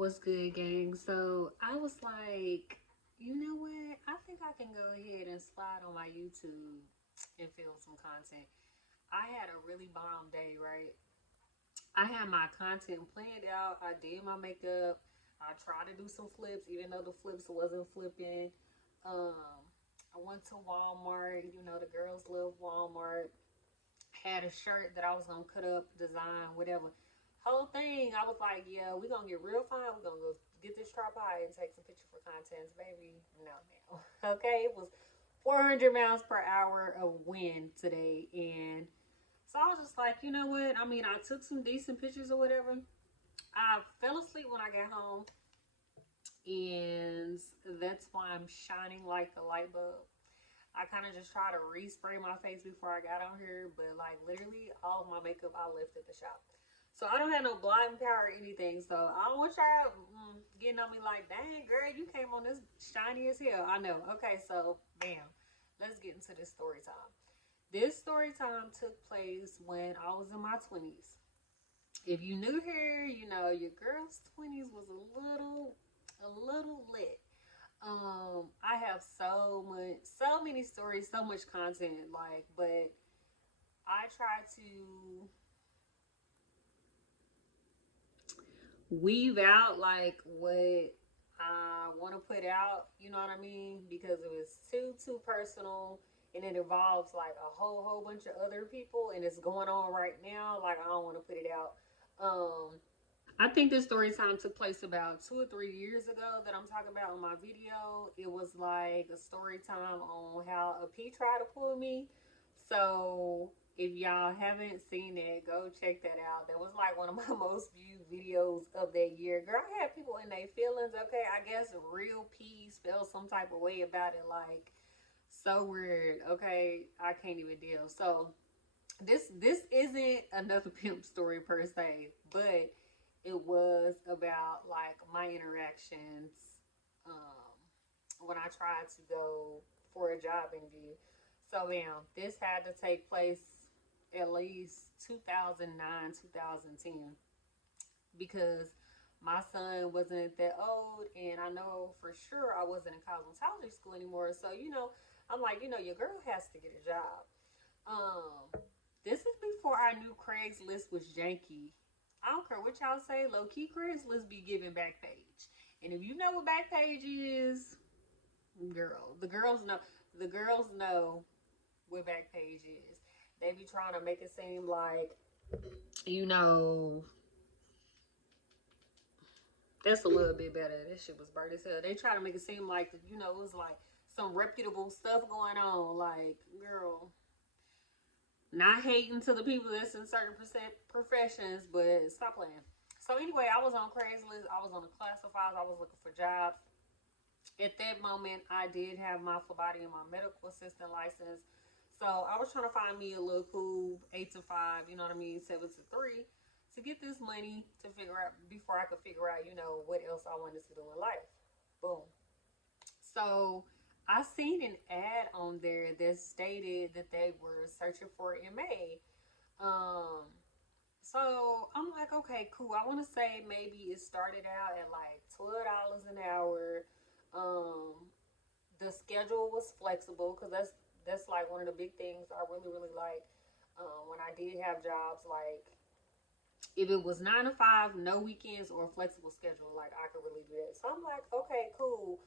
What's good, gang? So I was like, you know what? I think I can go ahead and slide on my YouTube and film some content. I had a really bomb day, right? I had my content planned out. I did my makeup. I tried to do some flips, even though the flips wasn't flipping. I went to Walmart. You know, the girls love Walmart. Had a shirt that I was gonna cut up, design, whatever. Whole thing, I was like, yeah, we're gonna get real fine. We're gonna go get this tripod and take some picture for contents, baby. No, now. Okay, it was 400 miles per hour of wind today. And so I was just like, you know what? I mean, I took some decent pictures or whatever. I fell asleep when I got home, and that's why I'm shining like a light bulb. I kind of just try to respray my face before I got on here, but like literally all of my makeup I left at the shop. So I don't have no blotting powder or anything. So I don't want y'all getting on me like, dang girl, you came on this shiny as hell. I know. Okay, so bam. Let's get into this story time. This story time took place when I was in my 20s. If you new here, you know your girl's 20s was a little lit. I have so many stories, so much content, like, but I try to weave out like what I want to put out, you know what I mean? Because it was too personal and it involves like a whole bunch of other people and it's going on right now. Like I don't want to put it out. I think this story time took place about 2 or 3 years ago that I'm talking about in my video. It was like a story time on how a P tried to pull me. So if y'all haven't seen it, go check that out. That was like one of my most viewed videos of that year. Girl, I had people in their feelings. Okay, I guess real P felt some type of way about it. Like so weird. Okay, I can't even deal. So this isn't another pimp story per se, but it was about like my interactions when I tried to go for a job interview. So this had to take place at least 2009, 2010 because my son wasn't that old and I know for sure I wasn't in cosmetology school anymore. So, I'm like, your girl has to get a job. This is before I knew Craigslist was janky. I don't care what y'all say, low key Craigslist be giving back page. And if you know what back page is, girl, the girls know what back page is. They be trying to make it seem like, you know, that's a little bit better. This shit was burnt as hell. They try to make it seem like, it was like some reputable stuff going on. Like, girl, not hating to the people that's in certain professions, but stop playing. So anyway, I was on Craigslist. I was on the classifieds. I was looking for jobs. At that moment, I did have my phlebotomy and my medical assistant license. So I was trying to find me a little cool 8 to 5, you know what I mean, 7 to 3, to get this money to figure out before I could figure out, what else I wanted to do in life. Boom. So I seen an ad on there that stated that they were searching for MA. Um, so I'm like, okay, cool. I want to say maybe it started out at like $12 an hour. Um, the schedule was flexible because that's like one of the big things I really like. When I did have jobs, like if it was 9 to 5, no weekends or a flexible schedule, like I could really do that. So I'm like, okay, cool.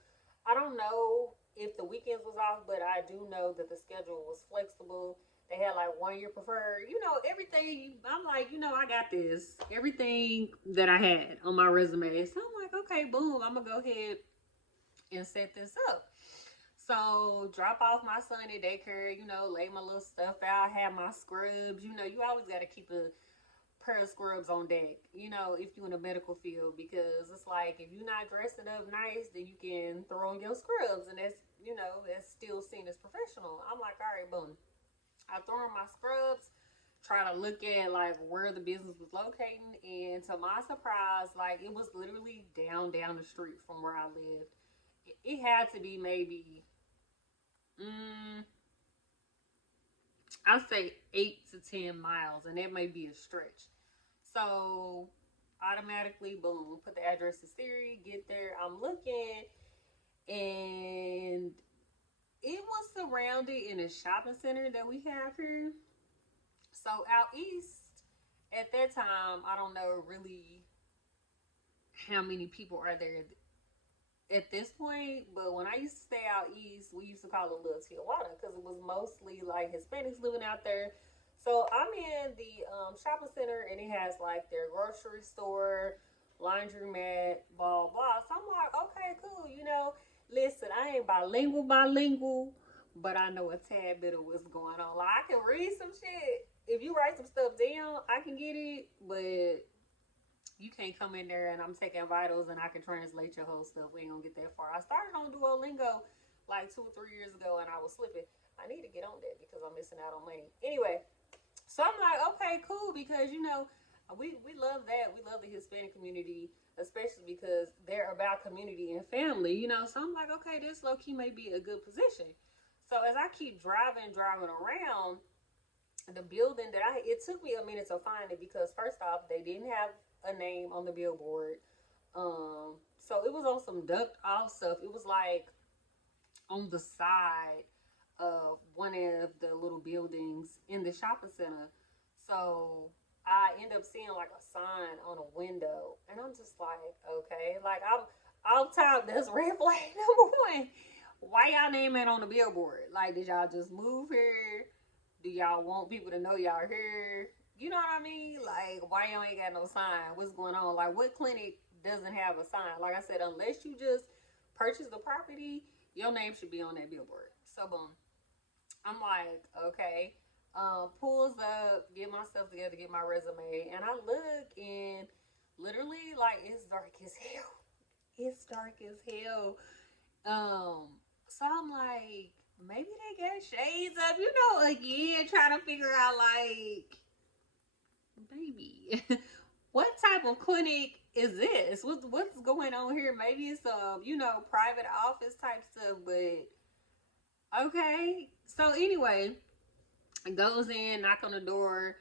I don't know if the weekends was off, but I do know that the schedule was flexible. They had like 1 year preferred, everything. I'm like, I got this. Everything that I had on my resume. So I'm like, okay, boom, I'm gonna go ahead and set this up. So drop off my son at daycare, lay my little stuff out, have my scrubs. You always gotta keep a pair of scrubs on deck, if you're in the medical field, because it's like if you're not dressing up nice, then you can throw on your scrubs, and that's still seen as professional. I'm like, all right, boom. I throw on my scrubs, try to look at like where the business was locating, and to my surprise, like it was literally down the street from where I lived. It had to be maybe, I'd say 8 to 10 miles, and that may be a stretch. So I automatically, boom, put the address to Siri, get there. I'm looking, and it was surrounded in a shopping center that we have here. So out east, at that time, I don't know really how many people are there at this point, but when I used to stay out east, we used to call it Little Tijuana because it was mostly like Hispanics living out there. So I'm in the shopping center, and it has like their grocery store, laundromat, blah blah. So I'm like, okay, cool. Listen, I ain't bilingual, but I know a tad bit of what's going on. Like, I can read some shit. If you write some stuff down, I can get it, but you can't come in there and I'm taking vitals and I can translate your whole stuff. We ain't gonna get that far. I started on Duolingo like 2 or 3 years ago, and I was slipping. I need to get on that because I'm missing out on money. Anyway, so I'm like, okay, cool, because we love that. We love the Hispanic community, especially because they're about community and family. So I'm like, okay, this low key may be a good position. So as I keep driving around the building it took me a minute to find it because first off, they didn't have a name on the billboard. So it was on some ducked off stuff. It was like on the side of one of the little buildings in the shopping center. So I end up seeing like a sign on a window, and I'm just like, okay, like I'm off top. That's red flag number one. Why y'all name it on the billboard? Like, did y'all just move here? Do y'all want people to know y'all here? You know what I mean? Like, why y'all ain't got no sign? What's going on? Like, what clinic doesn't have a sign? Like I said, unless you just purchase the property, your name should be on that billboard. So, boom. I'm like, okay. Pulls up, get my stuff together, get my resume, and I look, and literally, like, it's dark as hell. It's dark as hell. So I'm like, maybe they got shades up, again, trying to figure out, like, baby, what type of clinic is this? What's going on here? Maybe it's private office type stuff, but okay. So anyway, it goes in, knock on the door.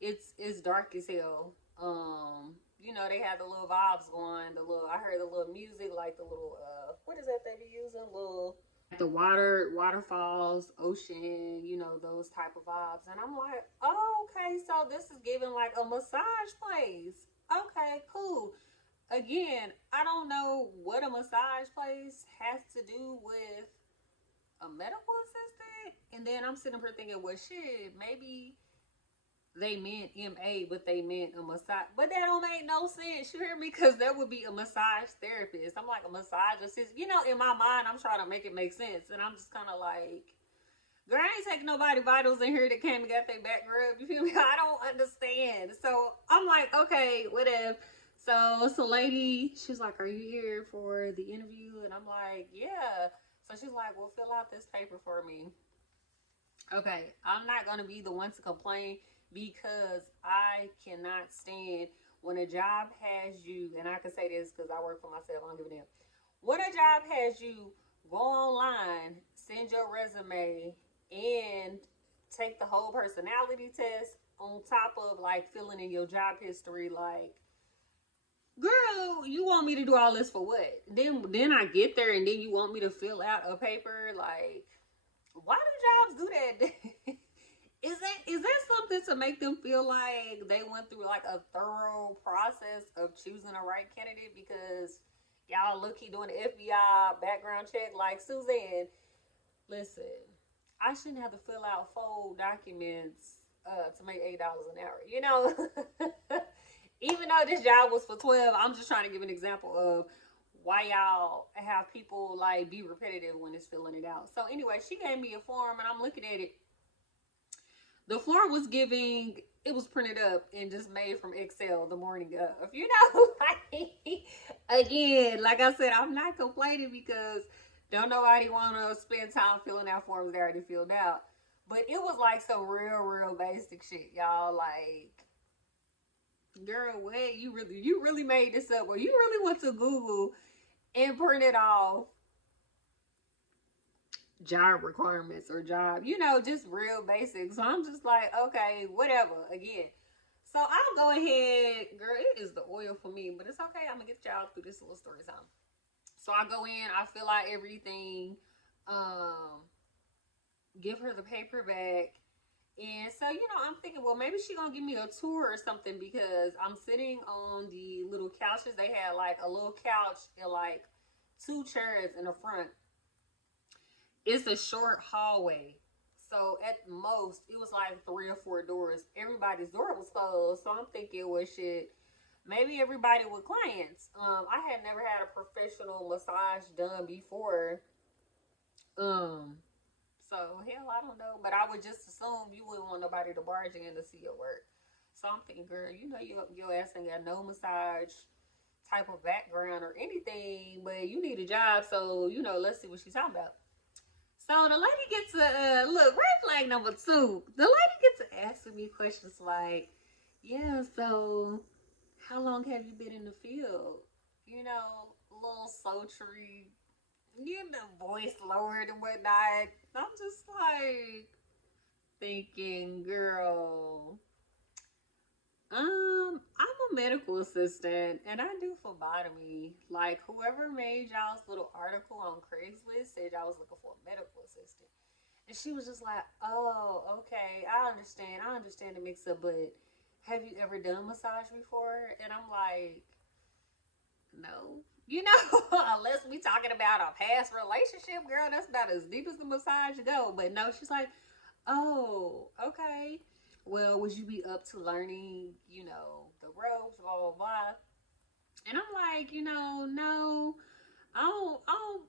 It's dark as hell. They have the little vibes going. I heard the little music, like the little what is that they be using? Little the waterfalls, ocean, those type of vibes. And I'm like, oh, okay, so this is giving like a massage place. Okay, cool. Again, I don't know what a massage place has to do with a medical assistant. And then I'm sitting here thinking, well, shit, maybe they meant MA, but they meant a massage. But that don't make no sense. You hear me? Because that would be a massage therapist. I'm like a massage assistant. In my mind, I'm trying to make it make sense. And I'm just kind of like, girl, I ain't taking nobody vitals in here that came and got their back rubbed. You feel me? I don't understand. So I'm like, okay, whatever. So it's a lady. She's like, are you here for the interview? And I'm like, yeah. So she's like, well, fill out this paper for me. Okay, I'm not going to be the one to complain, because I cannot stand when a job has you, and I can say this because I work for myself, I don't give a damn. When a job has you go online, send your resume, and take the whole personality test on top of like filling in your job history, like, girl, you want me to do all this for what? Then I get there and then you want me to fill out a paper, like, why do jobs do that? Is that something to make them feel like they went through like a thorough process of choosing a right candidate? Because y'all look-key doing the FBI background check. Like, Suzanne, listen, I shouldn't have to fill out 4 documents to make $8 an hour. Even though this job was for 12, I'm just trying to give an example of why y'all have people like be repetitive when it's filling it out. So anyway, she gave me a form and I'm looking at it. The form was it was printed up and just made from Excel the morning of. Like, again, like I said, I'm not complaining because don't nobody want to spend time filling out forms they already filled out. But it was like some real basic shit, y'all. Like, girl, what? You really made this up? Or you really went to Google and printed off job requirements or job, just real basic. So I'm just like, okay, whatever. Again, So I'll go ahead, girl. It is the oil for me, but it's okay. I'm gonna get y'all through this little story time. So I go in, I fill out everything, um, give her the paper back. And so, I'm thinking, well, maybe she gonna give me a tour or something because I'm sitting on the little couches. They had like a little couch and like two chairs in the front. It's a short hallway. So at most, it was like three or four doors. Everybody's door was closed. So I'm thinking, well, shit, maybe everybody with clients. I had never had a professional massage done before. Um, so hell, I don't know, but I would just assume you wouldn't want nobody to barge in to see your work. So I'm thinking, girl, your ass ain't got no massage type of background or anything, but you need a job, so let's see what she's talking about. So the lady gets a look, red flag number two. The lady gets to asking me questions like, yeah, so how long have you been in the field? A little sultry, voice lowered and whatnot. I'm just like thinking, girl, I'm a medical assistant and I do phlebotomy. Like whoever made y'all's little article on Craigslist said y'all was looking for a medical assistant. And she was just like, oh, okay, I understand. I understand the mix up, but have you ever done massage before? And I'm like, no. Unless we talking about a past relationship, girl, that's about as deep as the massage go. But no, she's like, oh, okay. Well, would you be up to learning, the ropes, blah, blah, blah. And I'm like, no, I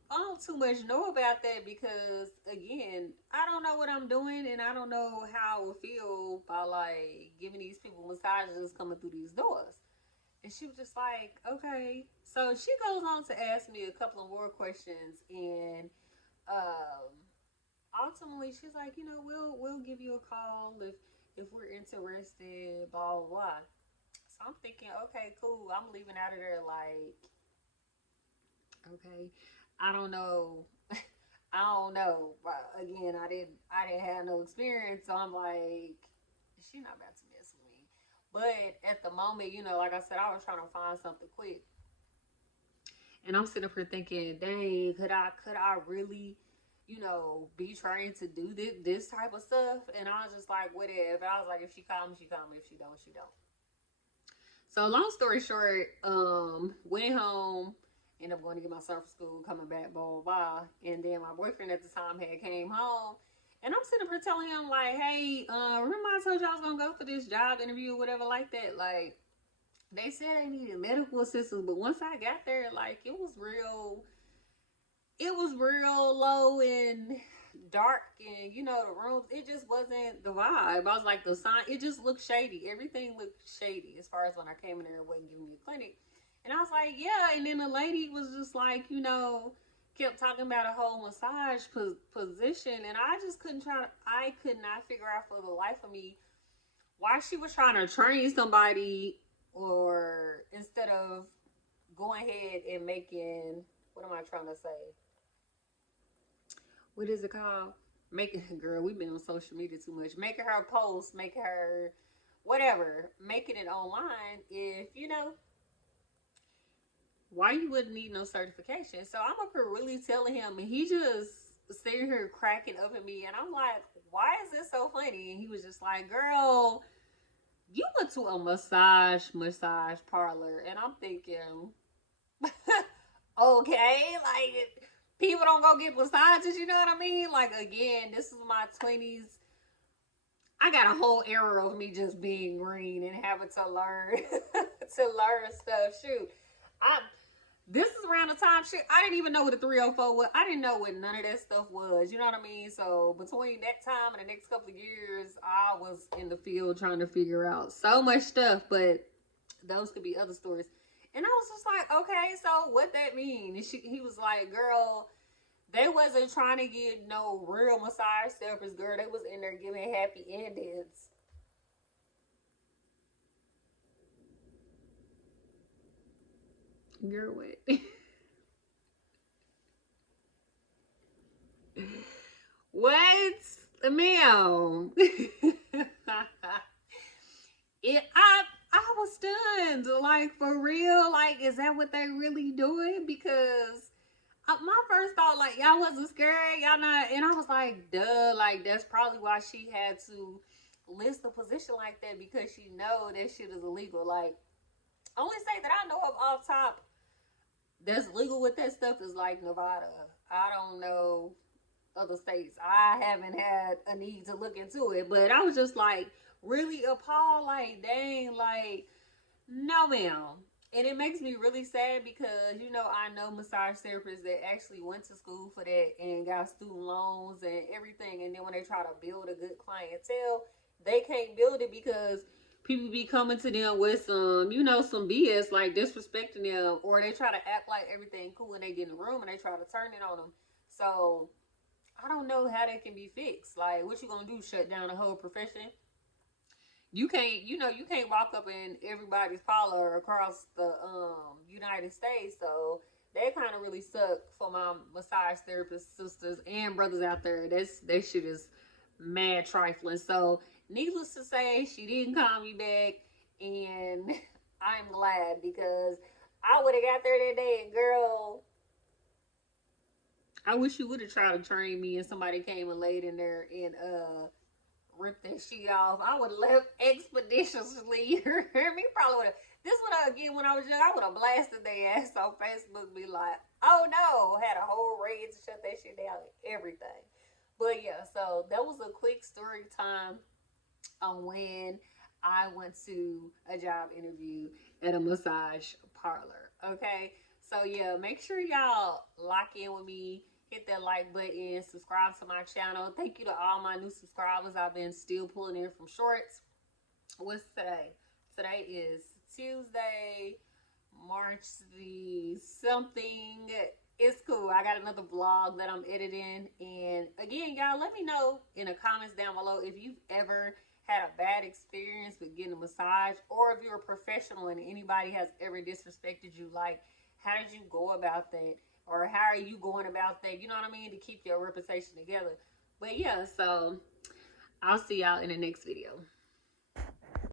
don't too much know about that because again, I don't know what I'm doing and I don't know how I would feel by like giving these people massages coming through these doors. And she was just like, okay. So she goes on to ask me a couple of more questions and ultimately she's like, we'll give you a call if we're interested, blah blah blah. So I'm thinking, okay, cool. I'm leaving out of there like, okay, I don't know. I don't know. Again, I didn't have no experience, so I'm like, she not about to mess with me. But at the moment, like I said, I was trying to find something quick, and I'm sitting up here thinking, dang, could I really, be trying to do this type of stuff? And I was just like, whatever. I was like, if she call me, she call me. If she don't, she don't. So long story short, went home, ended up going to get my son from school, coming back, blah, blah, blah. And then my boyfriend at the time had came home. And I'm sitting up here telling him, like, hey, remember I told you I was going to go for this job interview or whatever like that? Like, they said they needed medical assistance, but once I got there, like, it was real low and dark and the rooms, it just wasn't the vibe. I was like, the sign, it just looked shady. Everything looked shady as far as when I came in there. It wasn't giving me a clinic. And I was like, yeah. And then the lady was just like, kept talking about a whole massage position, and I could not figure out for the life of me why she was trying to train somebody, or instead of going ahead and making, what am I trying to say, what is it called? Making, girl, we've been on social media too much. Making her post, making her whatever, making it online. If why you wouldn't need no certification. So I'm up here really telling him, and he just sitting here cracking up at me, and I'm like, why is this so funny? And he was just like, girl, you went to a massage parlor, and I'm thinking, okay, like people don't go get massages, you know what I mean? Like, again, this is my 20s. I got a whole era of me just being green and having to learn to learn stuff. Shoot, I this is around the time, shit, I didn't even know what a 304 was. I didn't know what none of that stuff was. You know what I mean? So between that time and the next couple of years, I was in the field trying to figure out so much stuff, but those could be other stories. And I was just like, okay, so what that mean? And he was like, girl, they wasn't trying to get no real massage therapists, girl. They was in there giving happy endings. Girl, what? What? Ma'am. I was stunned. Like, for real? Like, is that what they really doing? Because my first thought, like, y'all wasn't scared, y'all not, and I was like, duh, like that's probably why she had to list a position like that, because she know that shit is illegal. Like, only state that I know of off top that's legal with that stuff is like Nevada. I don't know other states. I haven't had a need to look into it, but I was just like really appalled. Like, dang, like no, ma'am. And it makes me really sad because, I know massage therapists that actually went to school for that and got student loans and everything. And then when they try to build a good clientele, they can't build it because people be coming to them with some BS, like disrespecting them, or they try to act like everything cool when they get in the room and they try to turn it on them. So I don't know how that can be fixed. Like, what you gonna do? Shut down the whole profession? You can't walk up in everybody's parlor across the United States. So that kind of really suck for my massage therapist sisters and brothers out there. That shit is mad trifling. So needless to say, she didn't call me back, and I'm glad, because I would have got there that day, and girl, I wish you would have tried to train me and somebody came and laid in there and rip that shit off. I would have left expeditiously. You hear me? Probably would have. This would again, when I was young, I would have blasted their ass on Facebook, be like, "Oh no!" Had a whole raid to shut that shit down and everything. But yeah, so that was a quick story time on when I went to a job interview at a massage parlor. Okay, so yeah, make sure y'all lock in with me. Hit that like button, subscribe to my channel. Thank you to all my new subscribers. I've been still pulling in from shorts. What's today? Today is Tuesday, March the something. It's cool. I got another vlog that I'm editing. And again, y'all, let me know in the comments down below if you've ever had a bad experience with getting a massage, or if you're a professional and anybody has ever disrespected you. Like, how did you go about that? Or how are you going about that? You know what I mean? To keep your reputation together. But yeah, so I'll see y'all in the next video.